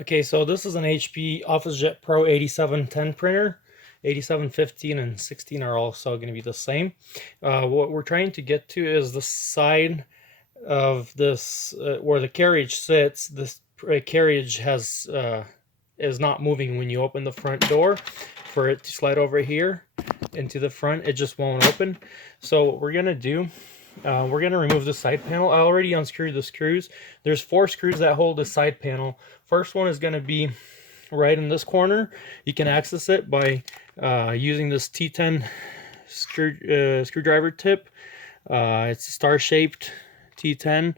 Okay, so this is an HP OfficeJet Pro 8710 printer. 8715 and 16 are also going to be the same. What we're trying to get to is the side of this where the carriage sits. This carriage has is not moving when you open the front door. For it to slide over here into the front, it just won't open. So what we're gonna do, we're going to remove the side panel. I already unscrewed the screws. There's 4 screws that hold the side panel. First one is going to be right in this corner. You can access it by using this T10 screwdriver tip. It's a star-shaped T10.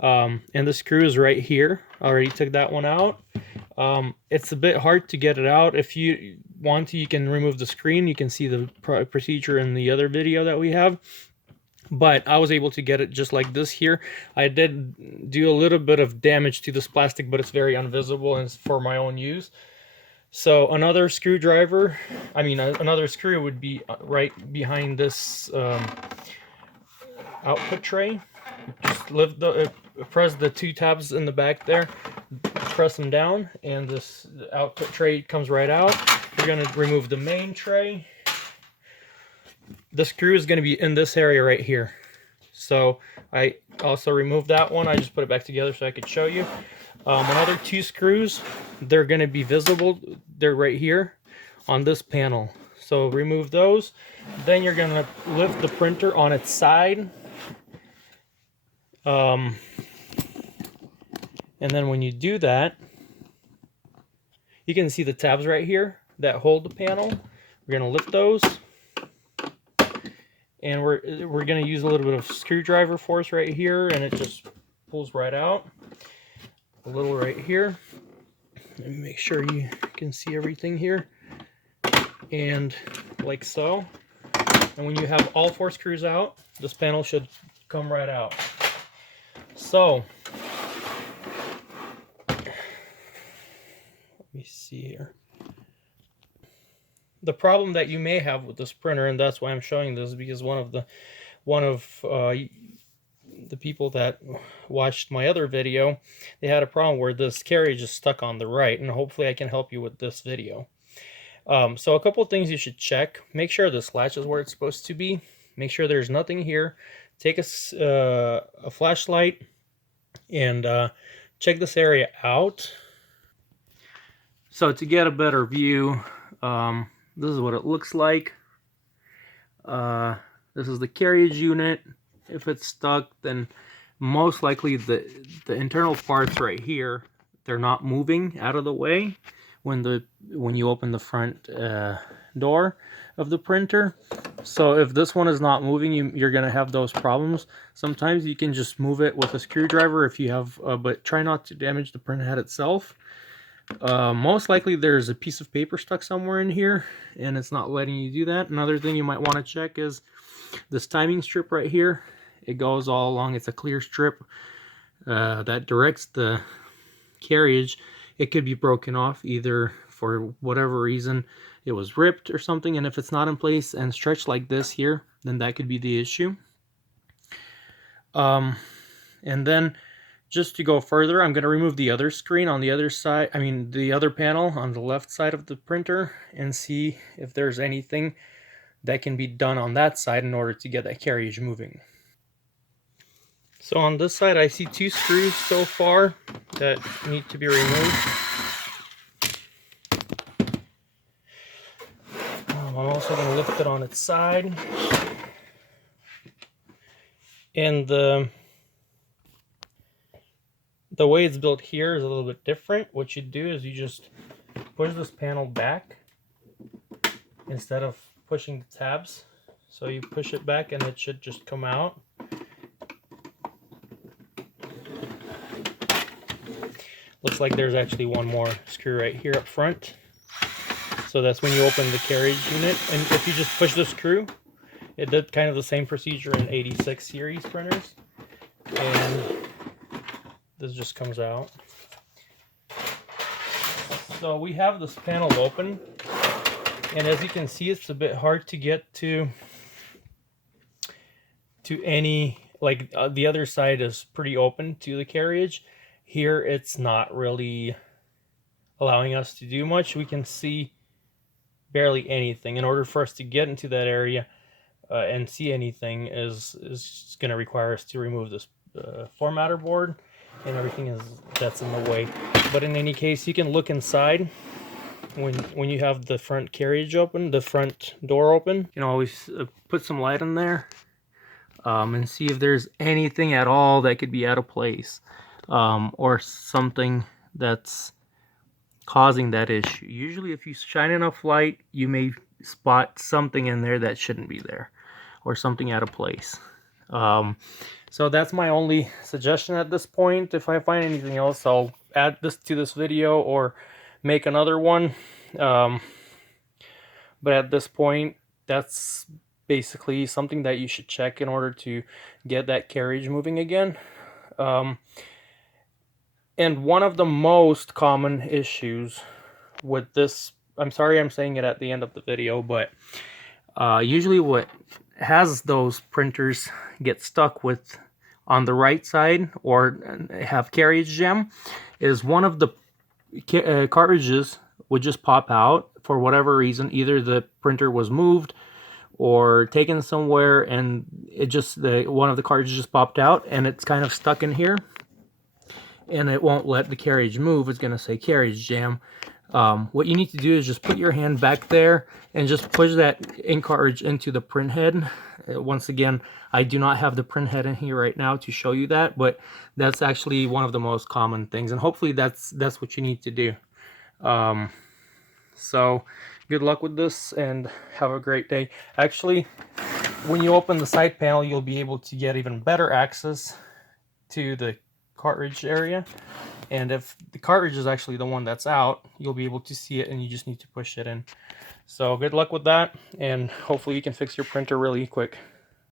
And the screw is right here. I already took that one out. It's a bit hard to get it out. If you want to, you can remove the screen. You can see the procedure in the other video that we have. But I was able to get it just like this here. I did do a little bit of damage to this plastic, but it's very invisible and it's for my own use. So another screwdriver, another screw would be right behind this output tray. Just press the 2 tabs in the back there, press them down, and this output tray comes right out. We're going to remove the main tray. The screw is going to be in this area right here. So I also removed that one. I just put it back together so I could show you. Another 2 screws, they're going to be visible. They're right here on this panel. So remove those. Then you're going to lift the printer on its side. And then when you do that, you can see the tabs right here that hold the panel. We're going to lift those. And we're going to use a little bit of screwdriver force right here, and it just pulls right out. A little right here. Let me make sure you can see everything here. And like so. And when you have all 4 screws out, this panel should come right out. So, let me see here. The problem that you may have with this printer, and that's why I'm showing this, because one of the people that watched my other video, they had a problem where this carriage is stuck on the right, and hopefully I can help you with this video. So a couple of things you should check. Make sure this latch is where it's supposed to be. Make sure there's nothing here. Take a flashlight and check this area out. So to get a better view, this is what it looks like. This is the carriage unit. If it's stuck, then most likely the internal parts right here, they're not moving out of the way when you open the front door of the printer. So if this one is not moving, you're going to have those problems. Sometimes you can just move it with a screwdriver if you have, but try not to damage the printhead itself. Most likely there's a piece of paper stuck somewhere in here and it's not letting you do that. Another thing you might want to check is this timing strip right here. It goes all along. It's a clear strip that directs the carriage. It could be broken off either for whatever reason it was ripped or something, and if it's not in place and stretched like this here, then that could be the issue. And then just to go further, I'm going to remove the other screen on the other side, the other panel on the left side of the printer, and see if there's anything that can be done on that side in order to get that carriage moving. So on this side, I see 2 screws so far that need to be removed. I'm also going to lift it on its side. And the way it's built here is a little bit different. What you do is you just push this panel back instead of pushing the tabs. So you push it back and it should just come out. Looks like there's actually one more screw right here up front. So that's when you open the carriage unit. And if you just push the screw, it did kind of the same procedure in 86 series printers. And this just comes out. So we have this panel open. And as you can see, it's a bit hard to get to any, like the other side is pretty open to the carriage. Here it's not really allowing us to do much. We can see barely anything. In order for us to get into that area and see anything is going to require us to remove this formatter board and everything that's in the way. But in any case, you can look inside when you have the front carriage open, the front door open. You can always put some light in there and see if there's anything at all that could be out of place or something that's causing that issue. Usually if you shine enough light, you may spot something in there that shouldn't be there or something out of place. So that's my only suggestion at this point. If I find anything else, I'll add this to this video or make another one. But at this point, that's basically something that you should check in order to get that carriage moving again. And one of the most common issues with this, I'm sorry I'm saying it at the end of the video, but usually what has those printers get stuck with on the right side or have Carriage Jam is one of the cartridges would just pop out for whatever reason. Either the printer was moved or taken somewhere and it just one of the cartridges just popped out and it's kind of stuck in here and it won't let the carriage move. It's going to say Carriage Jam. What you need to do is just put your hand back there and just push that ink cartridge into the printhead. Once again, I do not have the printhead in here right now to show you that, but that's actually one of the most common things, and hopefully that's what you need to do. So good luck with this and have a great day. Actually, when you open the side panel, you'll be able to get even better access to the cartridge area, and if the cartridge is actually the one that's out, you'll be able to see it and you just need to push it in. So good luck with that, and hopefully you can fix your printer really quick.